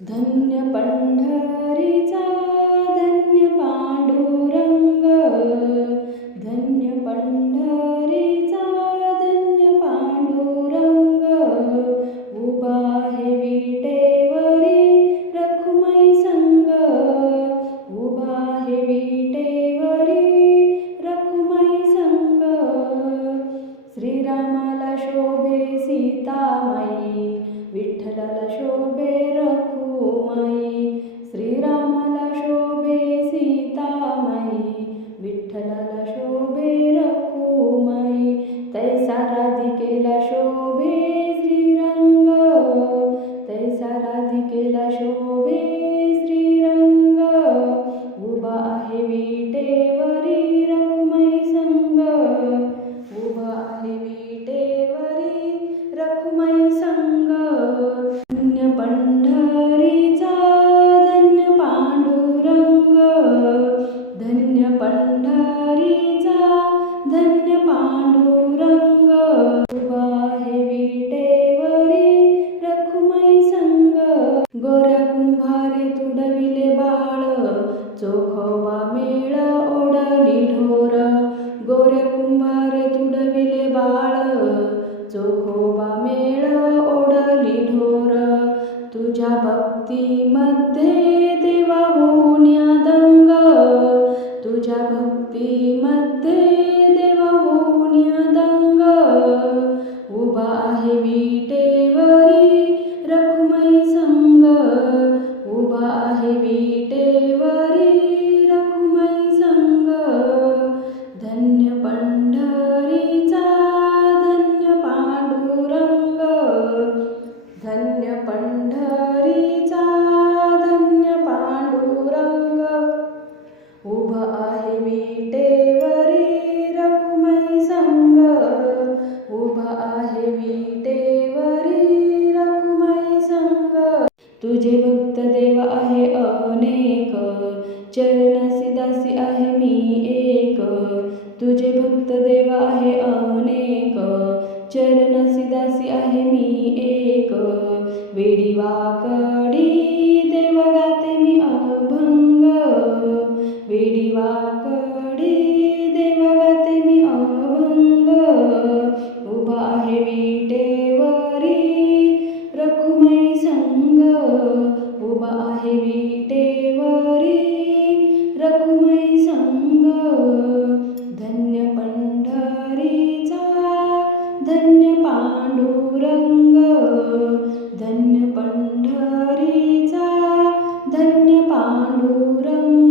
धन्य पंढरीचा धन्य पांडुरंग, धन्य पंढरीचा धन्य पांडुरंग, उभा आहे विटेवरी रखुमाई संग, उभा आहे विटेवरी रखुमाई संग, श्रीरामाला शोभे सीतामाई, विठ्ठलाला शोभे रखुमाई, श्रीरामाला शोभे सीतामाई, विठ्ठलाला शोभे रखुमाई, तैसा राधिकेला शोभे श्रीरंग, तैसा राधिकेला शोभे श्रीरंग, उभा आहे विटेवरी रखुमाई संग, उभा आहे विटेवरी रखुमाई संग, धन्य पंढरीचा धन्य पांडुरंग, धन्य पंढरीचा धन्य पांडुरंग, उभा आहे विटेवरी रखुमाई संग, गोऱ्या कुंभारे तुडविले बाळ, चोखोबा मेळ ओढली ढोर, गोऱ्या कुंभारे तुडविले बाळ, चोखोबा मेळ ओढली ढोर, तुझ्या भक्तीमध्ये देवा होऊन्या दंग, तुझ्या भक्तीमध्ये देवा होऊन्या दंग, उभा आहे विटेवरी रखुमाई संग, उभा आहे विटेवरी रखुमाई संग, धन्य पंढरीचा धन्य पांडुरंग, धन्य पंढरीचा धन्य पांडुरंग, उभा आहे विटेवरी रखुमाई संग, उभा आहे विटेवरी रखुमाई संग, तुझे भक्त देव आहे अनेक, चरणासी दासी आहे मी एक, तुझे भक्त देव आहे अनेक, चरणासी दासी आहे मी एक, वेडी वाकडी देव गाते मी अभंग, वेडी वाकडी देव गाते मी अभंग, उभा आहे विटेवरी रखुमाई संग, उभा आहे विटेवरी रखुमाई संग, धन्य पंढरीचा धन्य पांडुरंग, धन्य पंढरीचा धन्य पांडुरंग.